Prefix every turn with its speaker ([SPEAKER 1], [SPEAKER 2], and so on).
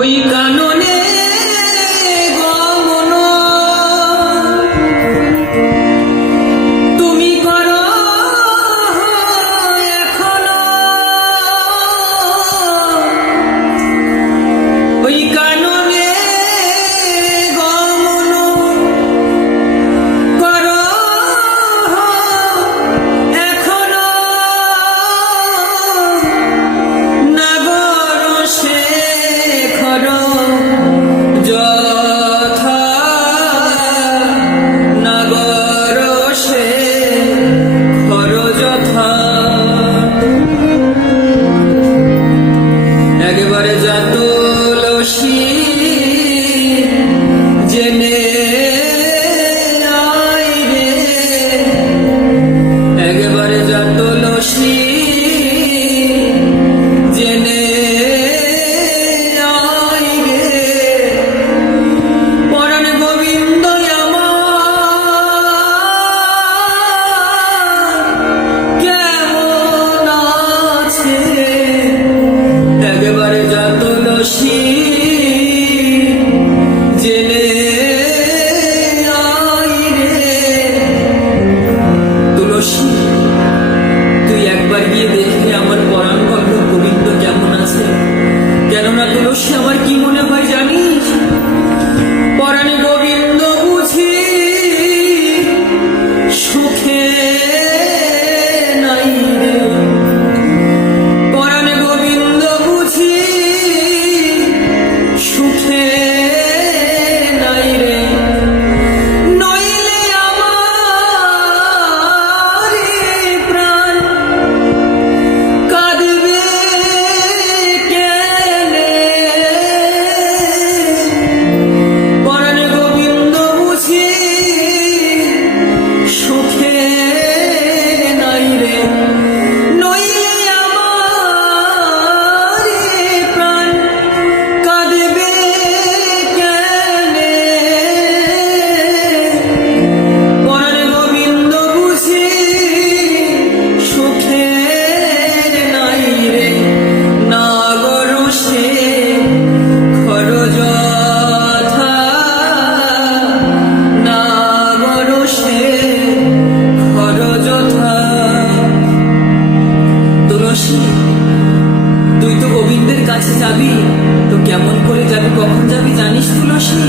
[SPEAKER 1] ওই কানো breathing কাছে যাবি? তো কেমন করে যাবি কখন যাবি জানিস তুলসী?